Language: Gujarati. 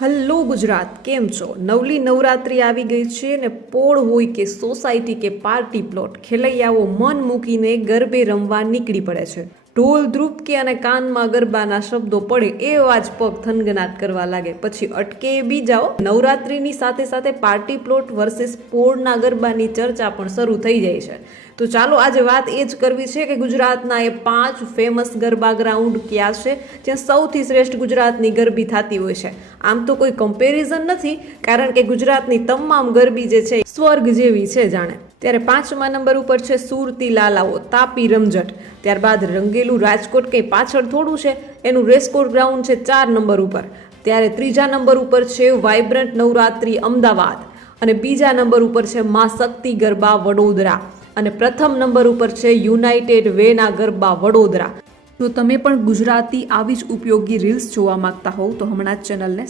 હલો ગુજરાત, કેમ છો? નવલી નવરાત્રી આવી ગઈ છે ને પોળ હોય કે સોસાયટી કે પાર્ટી પ્લોટ, ખેલૈયાઓ મન મૂકીને ગરબે રમવા નીકળી પડે છે. ઢોલ ધ્રુપકે અને કાનમાં ગરબાના શબ્દો પડે એવા જ પગ થનગનાટ કરવા લાગે. પછી અટકે બી જાઓ. નવરાત્રીની સાથે સાથે પાર્ટી પ્લોટ વર્સેસ પોળના ગરબાની ચર્ચા પણ શરૂ થઈ જાય છે. તો ચાલો આજે વાત એ જ કરવી છે કે ગુજરાતના એ 5 ફેમસ ગરબા ગ્રાઉન્ડ ક્યાં છે જ્યાં સૌથી શ્રેષ્ઠ ગુજરાતની ગરબી થતી હોય છે. આમ તો કોઈ કમ્પેરિઝન નથી, કારણ કે ગુજરાતની તમામ ગરબી જે છે સ્વર્ગ જેવી છે જાણે. ત્યારે 5મા નંબર ઉપર છે સુરતી લાલાઓ, તાપી રમઝટ. ત્યારબાદ રંગેલું રાજકોટ કંઈ પાછળ થોડું છે, એનું રેસકોર્સ ગ્રાઉન્ડ છે 4 નંબર ઉપર. ત્યારે 3જા નંબર ઉપર છે વાઇબ્રન્ટ નવરાત્રી અમદાવાદ, અને 2જા નંબર ઉપર છે માં શક્તિ ગરબા વડોદરા, અને પ્રથમ નંબર ઉપર છે યુનાઇટેડ વેના ગરબા વડોદરા. જો તમે પણ ગુજરાતી આવી જ ઉપયોગી રીલ્સ જોવા માંગતા હોવ તો હમણાં જ ચેનલને